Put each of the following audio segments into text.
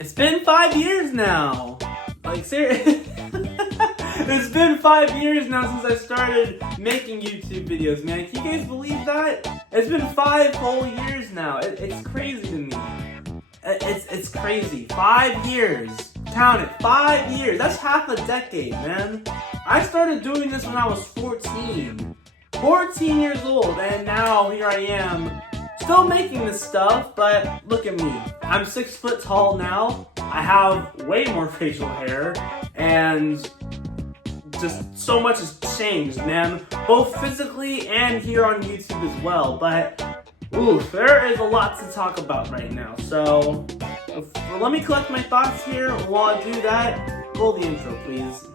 It's been 5 years now. Like, seriously. It's been 5 years now since I started making YouTube videos, man. Can you guys believe that? It's been 5 whole years now. It's crazy to me. It's crazy. 5 years. Count it. 5 years. That's half a decade, man. I started doing this when I was 14. 14 years old, and now here I am, still making this stuff, but look at me. I'm 6 foot tall now. I have way more facial hair, and just so much has changed, man. Both physically and here on YouTube as well, but oof, there is a lot to talk about right now. So let me collect my thoughts here. While I do that, roll the intro, please.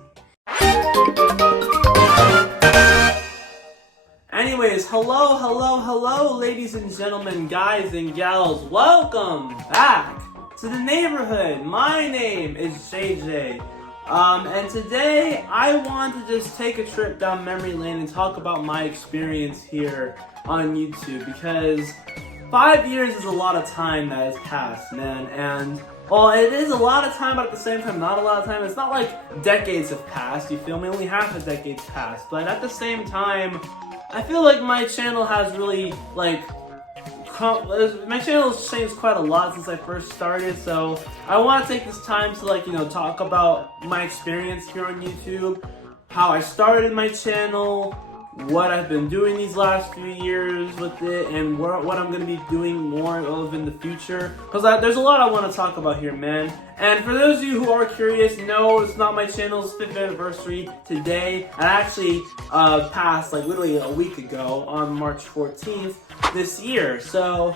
Anyways, hello, ladies and gentlemen, guys and gals. Welcome back to the neighborhood. My name is JJ. And today I want to just take a trip down memory lane and talk about my experience here on YouTube, because 5 years is a lot of time that has passed, man. And well, it is a lot of time, but at the same time, not a lot of time. It's not like decades have passed, you feel me? Only half a decade's passed. But at the same time, I feel like my channel has really, my channel has changed quite a lot since I first started, so I want to take this time to, talk about my experience here on YouTube, how I started my channel, what I've been doing these last few years with it, and what I'm going to be doing more of in the future, because there's a lot I want to talk about here, man. And for those of you who are curious, no, it's not my channel's 5th anniversary today. I actually passed literally a week ago on March 14th this year, so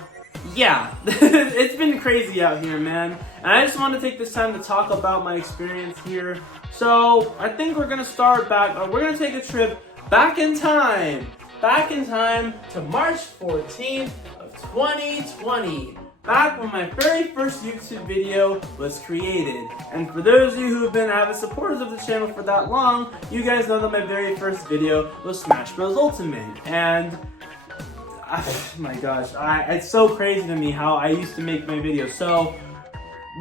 yeah, it's been crazy out here, man. And I just want to take this time to talk about my experience here. So I think we're going to start back, we're going to take a trip back in time to March 14th of 2020, back when my very first YouTube video was created. And for those of you who have been avid supporters of the channel for that long, you guys know that my very first video was Smash Bros. Ultimate. And my gosh, it's so crazy to me how I used to make my videos. So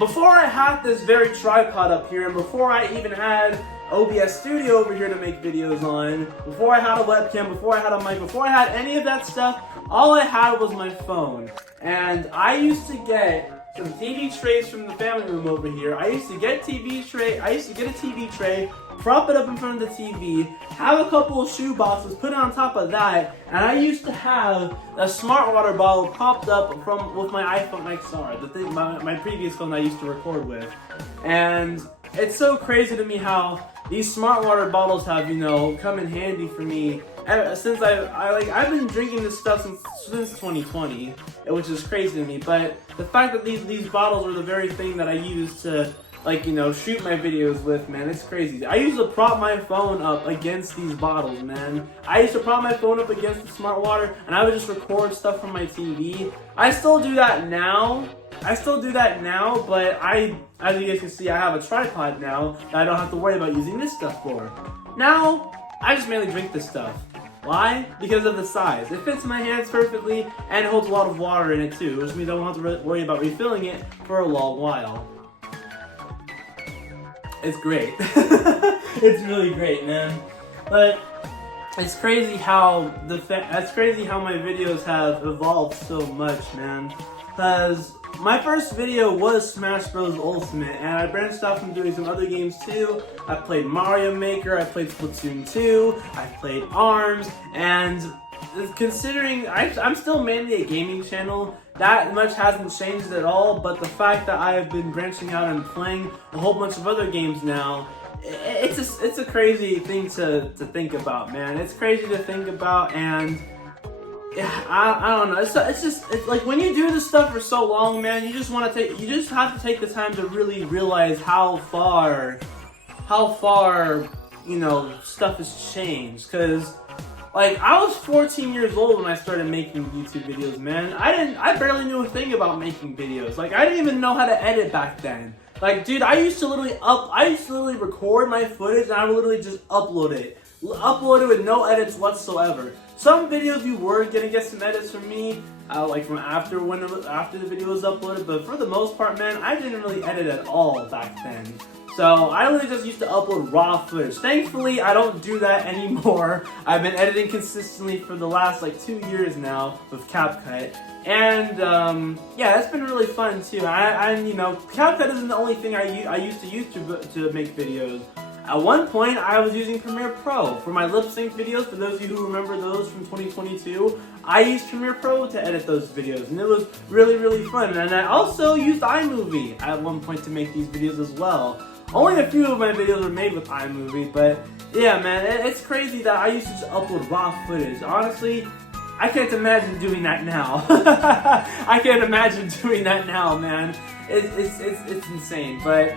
before I had this very tripod up here, and before I even had OBS Studio over here to make videos on, before I had a webcam, before I had a mic, before I had any of that stuff, all I had was my phone. And I used to get some TV trays from the family room over here. I used to get a TV tray, prop it up in front of the TV, have a couple of shoe boxes, put it on top of that, and I used to have a smart water bottle popped up with my iPhone XR, my previous phone I used to record with. And it's so crazy to me how these smart water bottles have, come in handy for me since I've been drinking this stuff since 2020, which is crazy to me. But the fact that these bottles are the very thing that I use to shoot my videos with, man, it's crazy. I used to prop my phone up against these bottles, man. I used to prop my phone up against the smart water, and I would just record stuff from my TV. I still do that now, but as you guys can see, I have a tripod now that I don't have to worry about using this stuff for. Now, I just mainly drink this stuff. Why? Because of the size. It fits in my hands perfectly, and it holds a lot of water in it too, which means I won't have to worry about refilling it for a long while. It's great. It's really great, man. But it's crazy how my videos have evolved so much, man. Because my first video was Smash Bros. Ultimate, and I branched off from doing some other games too. I played Mario Maker, I played Splatoon 2, I played ARMS, and considering I'm still mainly a gaming channel, that much hasn't changed at all, but the fact that I have been branching out and playing a whole bunch of other games now, it's a crazy thing to think about, man. It's crazy to think about, and I don't know. It's like when you do this stuff for so long, man, you just have to take the time to really realize how far stuff has changed. Cause I was 14 years old when I started making YouTube videos, man. I barely knew a thing about making videos. I didn't even know how to edit back then. Dude, I used to literally record my footage, and I would literally just upload it with no edits whatsoever. Some videos you were gonna get some edits from me, like from after after the video was uploaded. But for the most part, man, I didn't really edit at all back then. So I really just used to upload raw footage. Thankfully, I don't do that anymore. I've been editing consistently for the last like 2 years now with CapCut. And yeah, it's been really fun too. You know, CapCut isn't the only thing I used to use to make videos. At one point, I was using Premiere Pro for my lip sync videos. For those of you who remember those from 2022, I used Premiere Pro to edit those videos, and it was really, really fun. And I also used iMovie at one point to make these videos as well. Only a few of my videos were made with iMovie, but yeah, man, it's crazy that I used to just upload raw footage. Honestly, I can't imagine doing that now. I can't imagine doing that now, man. It's insane, but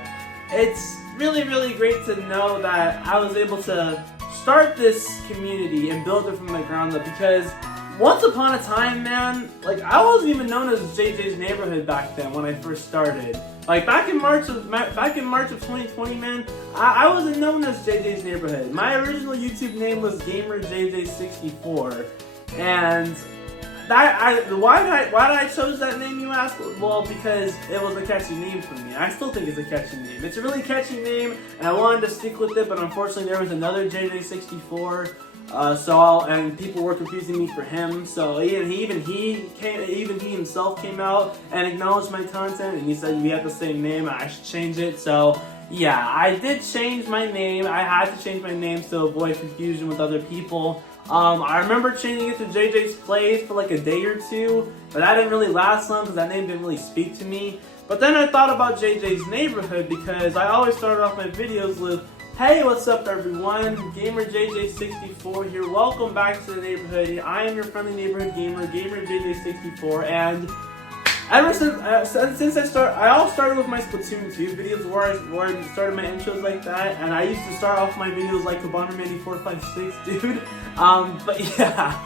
it's really, really great to know that I was able to start this community and build it from the ground up, because once upon a time, man, like I wasn't even known as JJ's Neighborhood back then when I first started. Like back in March of 2020, man, I wasn't known as JJ's Neighborhood. My original YouTube name was GamerJJ64, and why did I chose that name, you ask? Well, because it was a catchy name for me. I still think it's a catchy name. It's a really catchy name, and I wanted to stick with it, but unfortunately there was another JJ64. And people were confusing me for him. So even he himself came out and acknowledged my content, and he said we have the same name. I should change it. So yeah, I did change my name. I had to change my name to avoid confusion with other people. I remember changing it to JJ's Plays for like a day or two, but that didn't really last long because that name didn't really speak to me. But then I thought about JJ's Neighborhood, because I always started off my videos with, "Hey, what's up everyone? GamerJJ64 here. Welcome back to the neighborhood. I am your friendly neighborhood gamer, GamerJJ64, and ever since I all started with my Splatoon 2 videos where I started my intros like that, and I used to start off my videos like Kabonderman8456, dude. But yeah,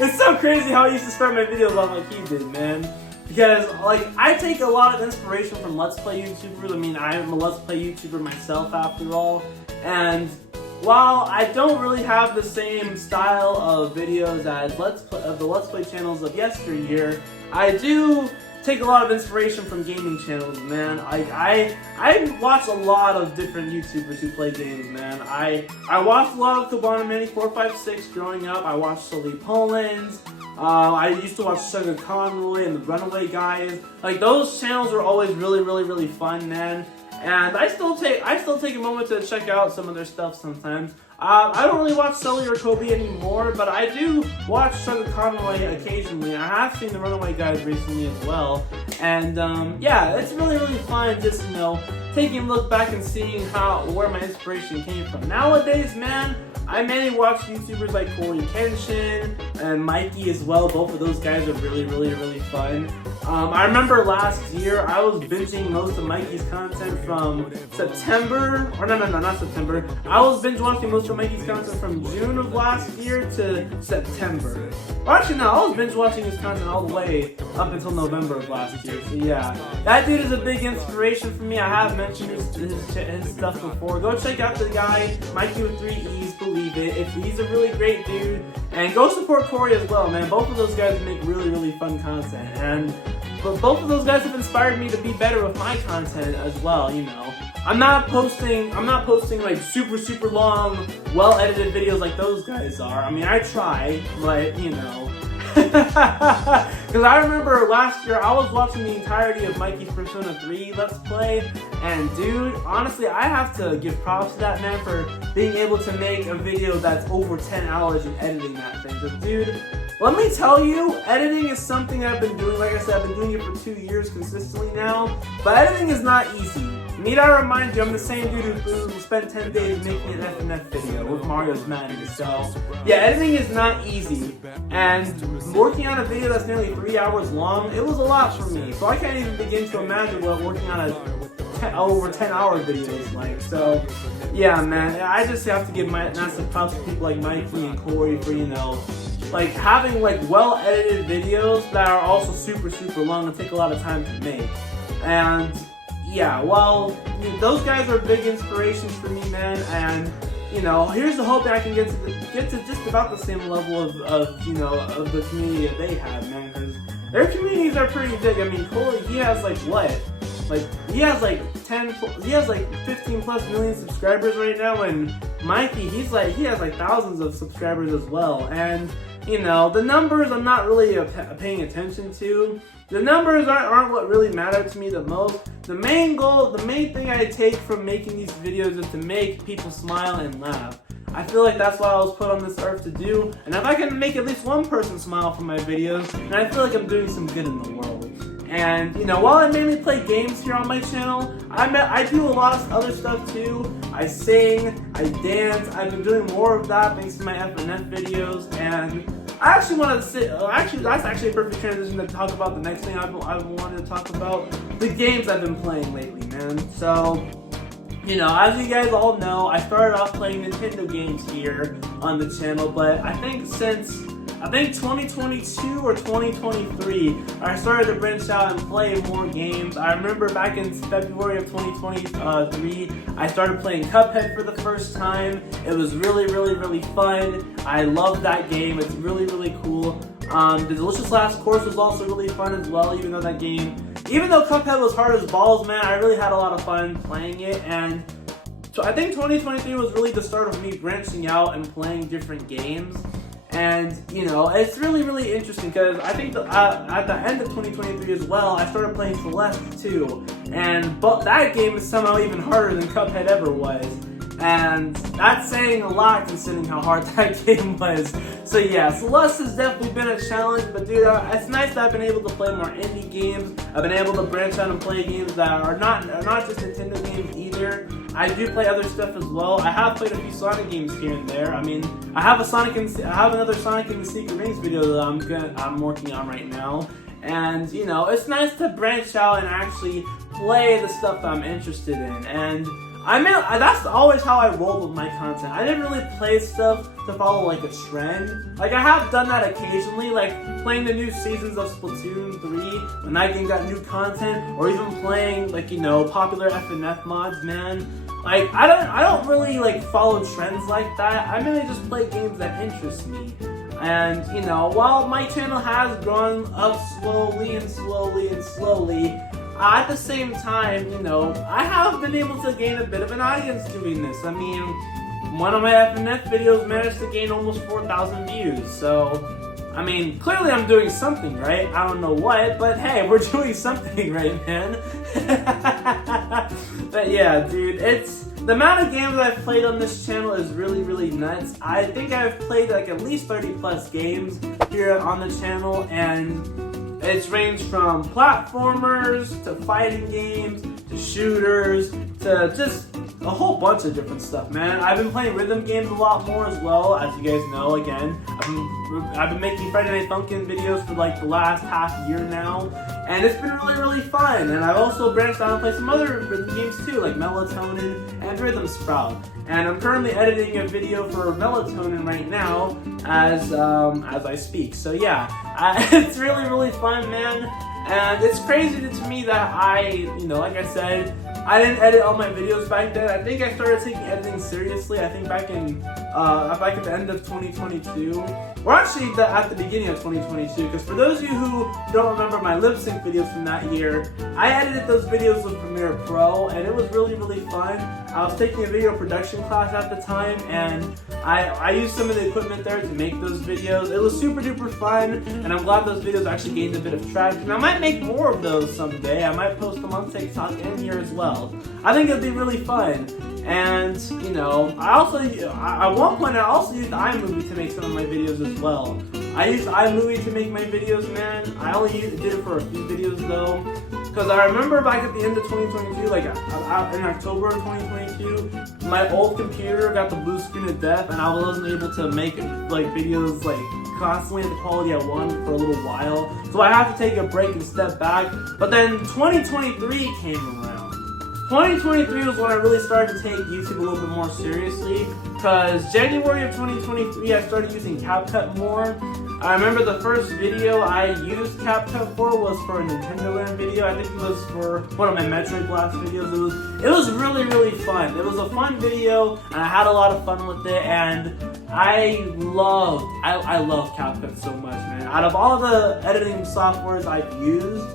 it's so crazy how I used to start my videos off like he did, man. Because, like, I take a lot of inspiration from Let's Play YouTubers. I mean, I am a Let's Play YouTuber myself, after all. And while I don't really have the same style of videos as the Let's Play channels of yesteryear, I do take a lot of inspiration from gaming channels, man. I watch a lot of different YouTubers who play games, man. I watched a lot of Kabonderman8456 growing up. I watched Sully Poland. I used to watch Sugar Conroy and the Runaway Guys. Like, those channels were always really, really, really fun, man. And I still take a moment to check out some of their stuff sometimes. I don't really watch Sully or Kobe anymore, but I do watch Sugar Conroy occasionally. I have seen the Runaway Guys recently as well. And yeah, it's really, really fun just, you know, taking a look back and seeing where my inspiration came from. Nowadays, man, I mainly watch YouTubers like Cory Kenshin and Mikey as well. Both of those guys are really, really, really fun. I remember last year I was binging most of Mikey's content from September, or no, not September. I was binge watching most of Mikey's content from June of last year to September. Or actually no, I was binge watching his content all the way up until November of last year. So yeah, that dude is a big inspiration for me. I have mentioned his stuff before. Go check out the guy, Mikey with 3 E's, believe it. He's a really great dude. And go support Cory as well, man. Both of those guys make really, really fun content. And but both of those guys have inspired me to be better with my content as well, you know. I'm not posting like super long, well-edited videos like those guys are. I mean, I try, but you know. Because I remember last year I was watching the entirety of Mikey's Persona 3 Let's Play, and dude, honestly, I have to give props to that man for being able to make a video that's over 10 hours and editing that thing. But dude, let me tell you, editing is something that I've been doing. Like I said, I've been doing it for 2 years consistently now, but editing is not easy. Need I remind you, I'm the same dude who spent 10 days making an FNF video with Mario's Madness. So, yeah, editing is not easy. And working on a video that's nearly 3 hours long, it was a lot for me. So I can't even begin to imagine what working on a over 10-hour video is like. So, yeah, man, I just have to give my massive props to people like Mikey and Cory for, you know, like having like well-edited videos that are also super long and take a lot of time to make. And yeah, well, those guys are big inspirations for me, man, and you know, here's the hope that I can get to just about the same level of you know, of the community that they have, man, because their communities are pretty big. I mean, Coley, he has like what? Like, he has like 15 plus million subscribers right now, and Mikey, he has like thousands of subscribers as well. And, you know, the numbers I'm not really paying attention to. The numbers aren't what really matter to me the most. The main goal, the main thing I take from making these videos is to make people smile and laugh. I feel like that's what I was put on this earth to do, and if I can make at least one person smile from my videos, then I feel like I'm doing some good in the world. And, you know, while I mainly play games here on my channel, I do a lot of other stuff too. I sing, I dance, I've been doing more of that thanks to my FNF videos, and I actually wanted to say, that's actually a perfect transition to talk about the next thing I've wanted to talk about, the games I've been playing lately, man. So, you know, as you guys all know, I started off playing Nintendo games here on the channel, but I think since 2022 or 2023, I started to branch out and play more games. I remember back in February of 2023, I started playing Cuphead for the first time. It was really, really, really fun. I love that game. It's really, really cool. The Delicious Last Course was also really fun as well, even though Cuphead was hard as balls, man, I really had a lot of fun playing it. And so I think 2023 was really the start of me branching out and playing different games. And, you know, it's really, really interesting because I think at the end of 2023 as well, I started playing Celeste too. But that game is somehow even harder than Cuphead ever was. And that's saying a lot considering how hard that game was. So yeah, Celeste has definitely been a challenge, but dude, it's nice that I've been able to play more indie games. I've been able to branch out and play games that are not just Nintendo games either. I do play other stuff as well. I have played a few Sonic games here and there. I mean, I have another Sonic and the Secret Rings video that I'm working on right now. And, you know, it's nice to branch out and actually play the stuff that I'm interested in. And that's always how I roll with my content. I didn't really play stuff to follow like a trend. Like, I have done that occasionally, like playing the new seasons of Splatoon 3 when that game got new content, or even playing, like, you know, popular FNF mods, man. Like, I don't really like follow trends like that. I mainly just play games that interest me. And, you know, while my channel has grown up slowly and slowly and slowly, at the same time, you know, I have been able to gain a bit of an audience doing this. I mean, one of my FNF videos managed to gain almost 4,000 views, so I mean, clearly I'm doing something right. I don't know what, but hey, we're doing something right, man. But yeah, dude, the amount of games I've played on this channel is really, really nuts. I think I've played like at least 30 plus games here on the channel, and it's ranged from platformers to fighting games to shooters to just a whole bunch of different stuff, man. I've been playing rhythm games a lot more as well, as you guys know. Again, I've been making Friday Night Funkin' videos for like the last half year now, and it's been really, really fun. And I've also branched out and played some other rhythm games too, like Melatonin and Rhythm Sprout. And I'm currently editing a video for Melatonin right now as I speak. So yeah, it's really, really fun, man. And it's crazy to me that you know, like I said, I didn't edit all my videos back then. I think I started taking editing seriously, I think back at the end of 2022. Or actually at the beginning of 2022, because for those of you who don't remember my lip sync videos from that year, I edited those videos with Premiere Pro, and it was really, really fun. I was taking a video production class at the time, and I used some of the equipment there to make those videos. It was super duper fun, and I'm glad those videos actually gained a bit of traction. I might make more of those someday. I might post them on TikTok and here as well. I think it'd be really fun. And, you know, at one point I also used iMovie to make some of my videos as well. I used iMovie to make my videos, man. I only did it for a few videos though. Because I remember back at the end of 2022, like in October of 2022, my old computer got the blue screen of death, and I wasn't able to make like videos like constantly at the quality I wanted for a little while. So I had to take a break and step back. But then 2023 came around. 2023 was when I really started to take YouTube a little bit more seriously, because January of 2023 I started using CapCut more. I remember the first video I used CapCut for was for a Nintendo Land video. I think it was for one of my Metroid Blast videos. It was really fun. It was a fun video, and I had a lot of fun with it, and I love CapCut so much, man. Out of all the editing softwares I've used,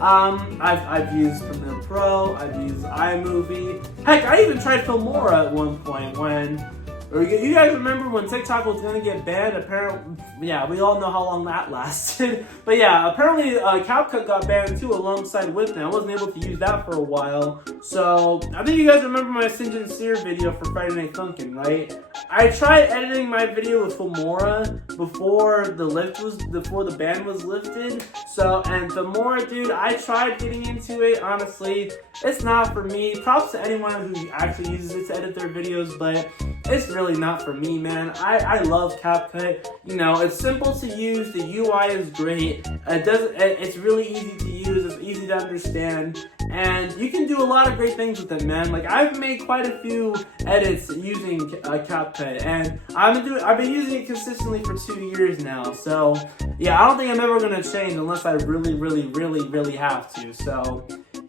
I've used Premiere Pro, I've used iMovie. Heck, I even tried Filmora at one point when. You guys remember when TikTok was gonna get banned? Apparently, yeah, we all know how long that lasted. But yeah, apparently CapCut got banned too alongside with them. I wasn't able to use that for a while. So I think you guys remember my Singe and Sear video for Friday Night Funkin', right? I tried editing my video with Filmora before the ban was lifted. So, and Filmora, dude, I tried getting into it. Honestly, it's not for me. Props to anyone who actually uses it to edit their videos, but it's really not for me, man. I love CapCut. You know, it's simple to use. The UI is great. It's really easy to use. It's easy to understand, and you can do a lot of great things with it, man. Like, I've made quite a few edits using CapCut, and I've been using it consistently for 2 years now. So yeah, I don't think I'm ever gonna change unless I really have to. So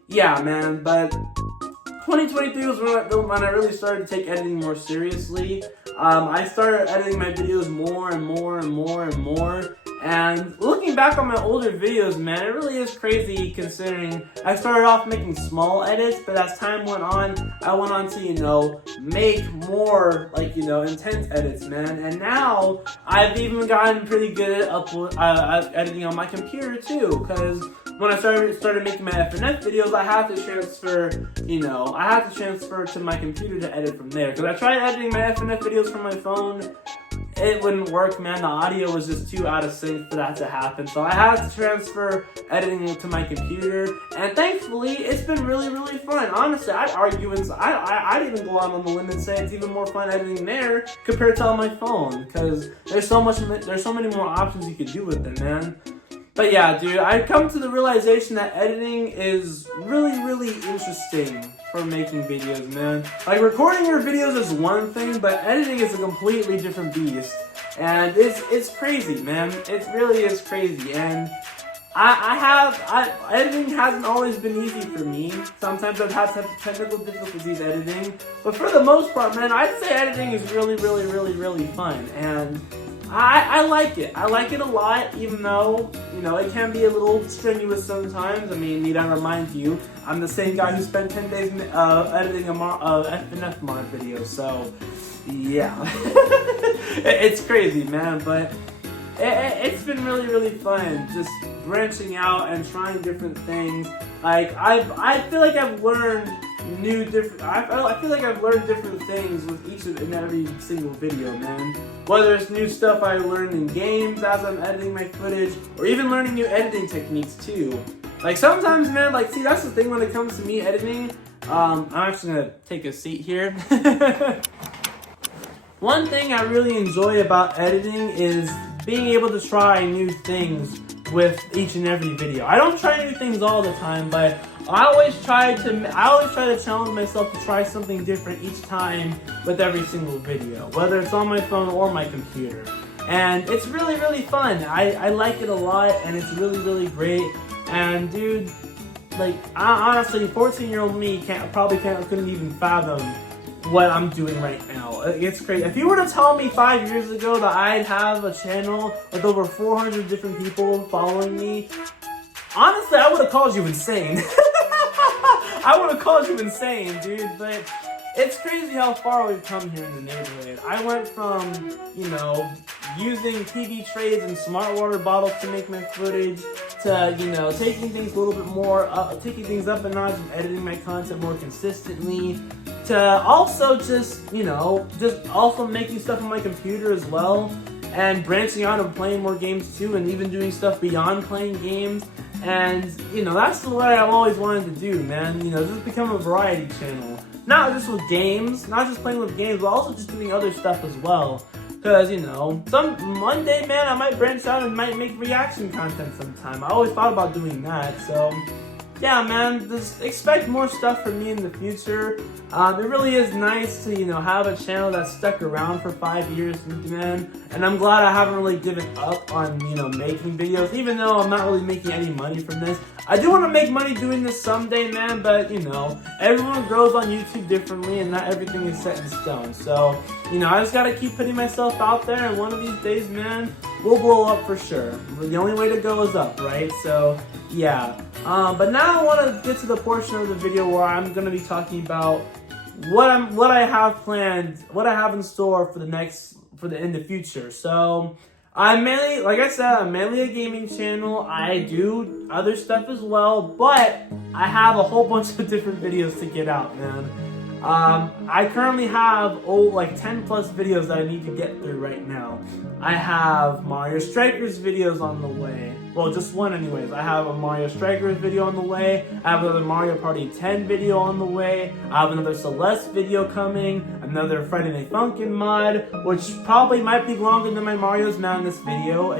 yeah, man. But 2023 was when I really started to take editing more seriously. I started editing my videos more and more. And looking back on my older videos, man, it really is crazy considering I started off making small edits, but as time went on, I went on to, you know, make more, like, you know, intense edits, man. And now I've even gotten pretty good at editing on my computer too, because when I started making my FNF videos, I had to transfer to my computer to edit from there. Because I tried editing my FNF videos from my phone, it wouldn't work, man. The audio was just too out of sync for that to happen. So I had to transfer editing to my computer, and thankfully, it's been really fun. Honestly, I'd even go out on the limb and say it's even more fun editing there compared to on my phone, because there's so many more options you could do with it, man. But yeah, dude, I've come to the realization that editing is really interesting for making videos, man. Like, recording your videos is one thing, but editing is a completely different beast. And it's crazy, man. It really is crazy. And editing hasn't always been easy for me. Sometimes I've had some technical difficulties editing. But for the most part, man, I'd say editing is really fun. And I like it. I like it a lot, even though, you know, it can be a little strenuous sometimes. I mean, need I remind you, I'm the same guy who spent 10 days editing a FNF mod video, so yeah. It's crazy, man, but it's been really fun just branching out and trying different things. Like, I feel like I've learned I feel like I've learned different things with each and every single video, man. Whether it's new stuff I learned in games as I'm editing my footage, or even learning new editing techniques too. Like, sometimes, man, like, see, that's the thing when it comes to me editing. I'm actually gonna take a seat here. One thing I really enjoy about editing is being able to try new things with each and every video. I don't try new things all the time, but I always try to challenge myself to try something different each time with every single video, whether it's on my phone or my computer. And it's really fun. I like it a lot, and it's really great. And dude, like, honestly, 14-year-old me couldn't even fathom what I'm doing right now. It's crazy. If you were to tell me 5 years ago that I'd have a channel with over 400 different people following me, honestly, I would have called you insane. I would have called you insane, dude, but it's crazy how far we've come here in the neighborhood. I went from, you know, using TV trays and smart water bottles to make my footage, to, you know, taking things a little bit more, taking things up a notch and editing my content more consistently, to also just, you know, just also making stuff on my computer as well, and branching out and playing more games too, and even doing stuff beyond playing games. And, you know, that's the way I've always wanted to do, man. You know, just become a variety channel. Not just with games, not just playing with games, but also just doing other stuff as well. Because, you know, one day, man, I might branch out and might make reaction content sometime. I always thought about doing that, so yeah, man, just expect more stuff from me in the future. It really is nice to, have a channel that's stuck around for 5 years, man. And I'm glad I haven't really given up on, making videos, even though I'm not really making any money from this. I do want to make money doing this someday, man, but, everyone grows on YouTube differently and not everything is set in stone. So, I just got to keep putting myself out there, and one of these days, man, we'll blow up for sure. The only way to go is up, right? So, yeah. But now I want to get to the portion of the video where I'm going to be talking about what I have planned, what I have in store in the future. So, I'm mainly, like I said, I'm mainly a gaming channel. I do other stuff as well, but I have a whole bunch of different videos to get out, man. I currently have 10 plus videos that I need to get through right now. I have Mario Strikers videos on the way. Well, just one anyways. I have a Mario Strikers video on the way. I have another Mario Party 10 video on the way. I have another Celeste video coming. Another Friday Night Funkin' mod, which probably might be longer than my Mario's Madness video.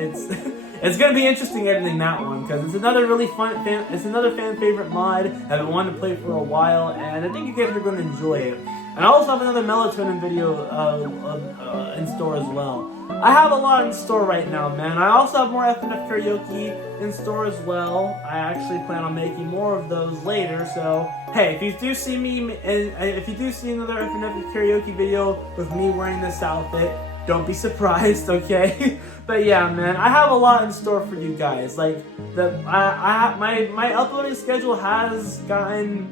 It's gonna be interesting editing that one because it's another really fun fan favorite mod I've been wanting to play for a while, and I think you guys are gonna enjoy it. And I also have another Melatonin video in store as well. I have a lot in store right now, man. I also have more FNF karaoke in store as well. I actually plan on making more of those later. So hey, if you do see another FNF karaoke video with me wearing this outfit, don't be surprised, okay? But yeah, man, I have a lot in store for you guys. Like my uploading schedule has gotten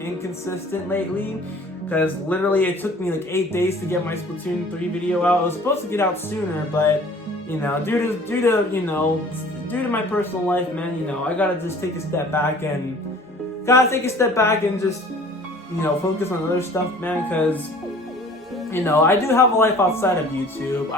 inconsistent lately, because literally it took me 8 days to get my Splatoon 3 video out. It was supposed to get out sooner, but due to my personal life, man, I gotta just take a step back and just focus on other stuff, man, because I do have a life outside of YouTube.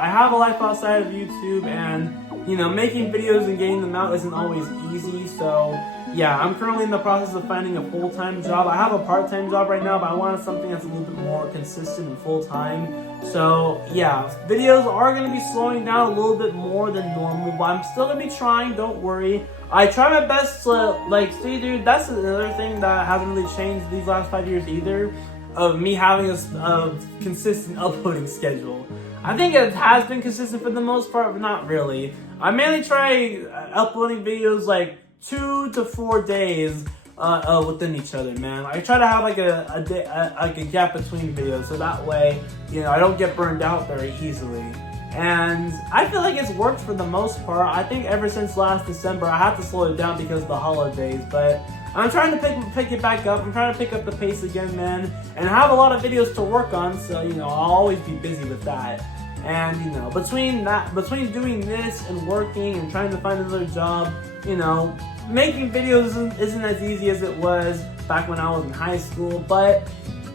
And making videos and getting them out isn't always easy. So yeah, I'm currently in the process of finding a full-time job. I have a part-time job right now, but I wanted something that's a little bit more consistent and full-time. So yeah, videos are going to be slowing down a little bit more than normal, but I'm still going to be trying, don't worry. I try my best to, see, dude, that's another thing that hasn't really changed these last 5 years either, of me having a consistent uploading schedule. I think it has been consistent for the most part, but not really. I mainly try uploading videos 2 to 4 days within each other, man. I try to have a gap between videos, so that way, I don't get burned out very easily. And I feel like it's worked for the most part. I think ever since last December, I had to slow it down because of the holidays, but I'm trying to pick it back up. I'm trying to pick up the pace again, man. And I have a lot of videos to work on, so, I'll always be busy with that. And, between doing this and working and trying to find another job, making videos isn't as easy as it was back when I was in high school, but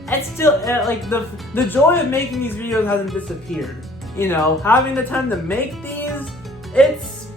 it's still, the joy of making these videos hasn't disappeared. Having the time to make these, it's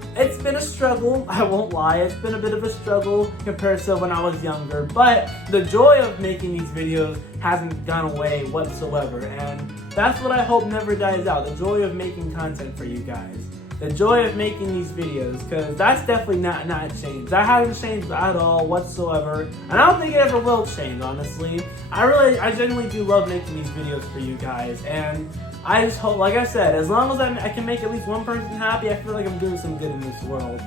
been a struggle, I won't lie. It's been a bit of a struggle compared to when I was younger, but the joy of making these videos hasn't gone away whatsoever, and that's what I hope never dies out, the joy of making content for you guys. The joy of making these videos, because that's definitely not changed. That hasn't changed at all whatsoever, and I don't think it ever will change, honestly. I genuinely do love making these videos for you guys, and I just hope, like I said, as long as I can make at least one person happy, I feel like I'm doing some good in this world.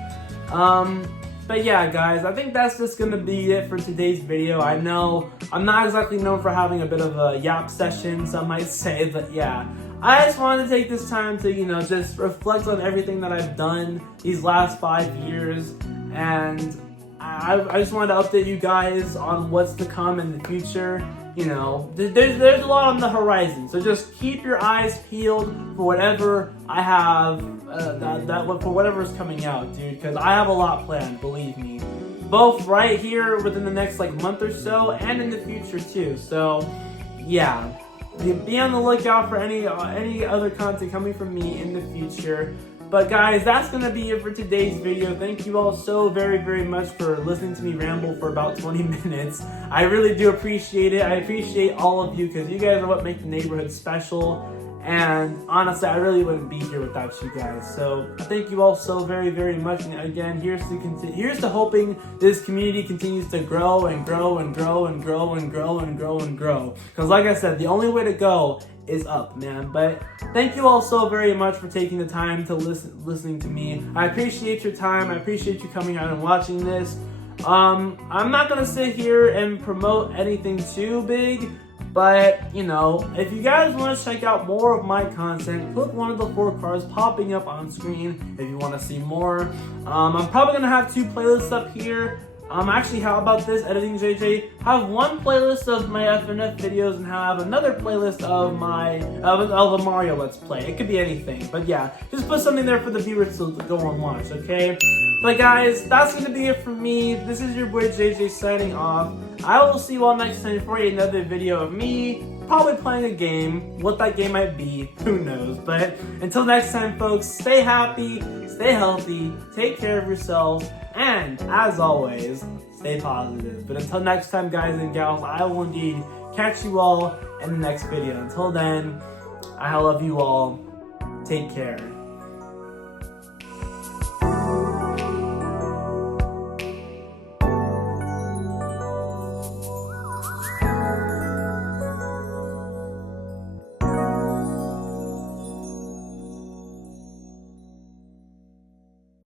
But yeah, guys, I think that's just gonna be it for today's video. I know I'm not exactly known for having a bit of a yap session, some might say, but yeah. I just wanted to take this time to, just reflect on everything that I've done these last 5 years, and I just wanted to update you guys on what's to come in the future. There's a lot on the horizon, so just keep your eyes peeled for whatever I have, for whatever's coming out, dude, because I have a lot planned, believe me. Both right here within the next month or so, and in the future too. So, yeah. Be on the lookout for any other content coming from me in the future. But guys, that's going to be it for today's video. Thank you all so very, very much for listening to me ramble for about 20 minutes. I really do appreciate it. I appreciate all of you because you guys are what make the neighborhood special. And honestly, I really wouldn't be here without you guys. So thank you all so very, very much. And again, here's to hoping this community continues to grow and grow and grow and grow and grow and grow and grow. Because like I said, the only way to go is up, man. But thank you all so very much for taking the time to listening to me. I appreciate your time. I appreciate you coming out and watching this. I'm not gonna sit here and promote anything too big, but you know, if you guys want to check out more of my content, click one of the 4 cards popping up on screen if you want to see more. I'm probably gonna have 2 playlists up here. Actually, how about this, Editing JJ? Have one playlist of my FNF videos and have another playlist of my of the Mario Let's Play. It could be anything, but yeah, just put something there for the viewers to go and watch, okay? But guys, that's gonna be it from me. This is your boy JJ signing off. I will see you all next time for another video of me probably playing a game. What that game might be, who knows? But until next time, folks, stay happy, stay healthy, take care of yourselves, and as always, stay positive. But until next time, guys and gals, I will indeed catch you all in the next video. Until then, I love you all. Take care.